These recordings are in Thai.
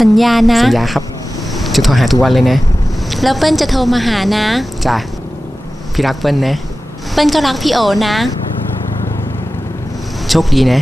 สัญญานะ สัญญาครับ จะโทรหาทุกวันเลยนะ แล้วเปิ้ลจะโทรมาหานะ จ้ะ พี่รักเปิ้ลนะ เปิ้ลก็รักพี่โอนะ โชคดีนะ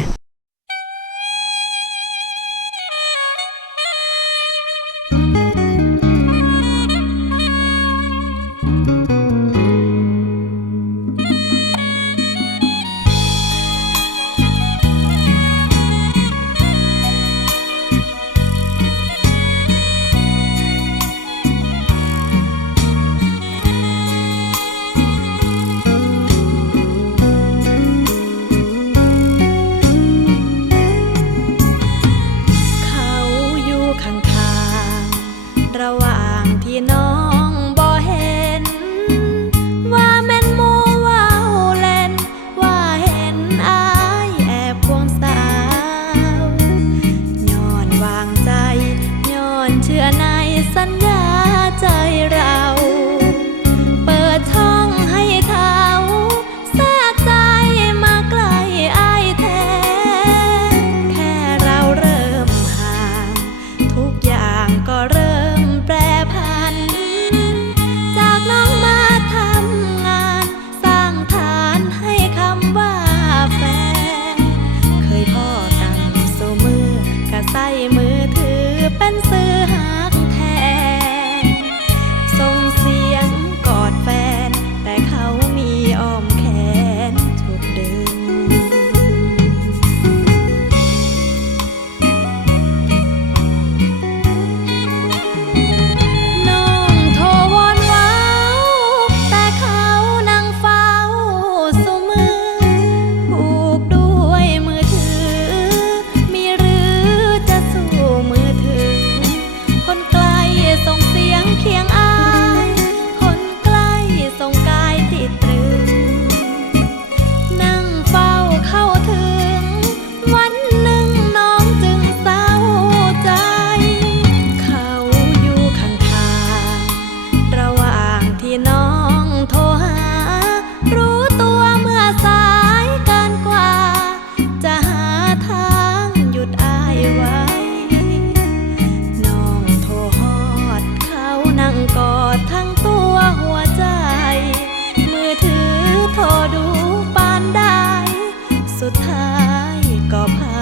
高攀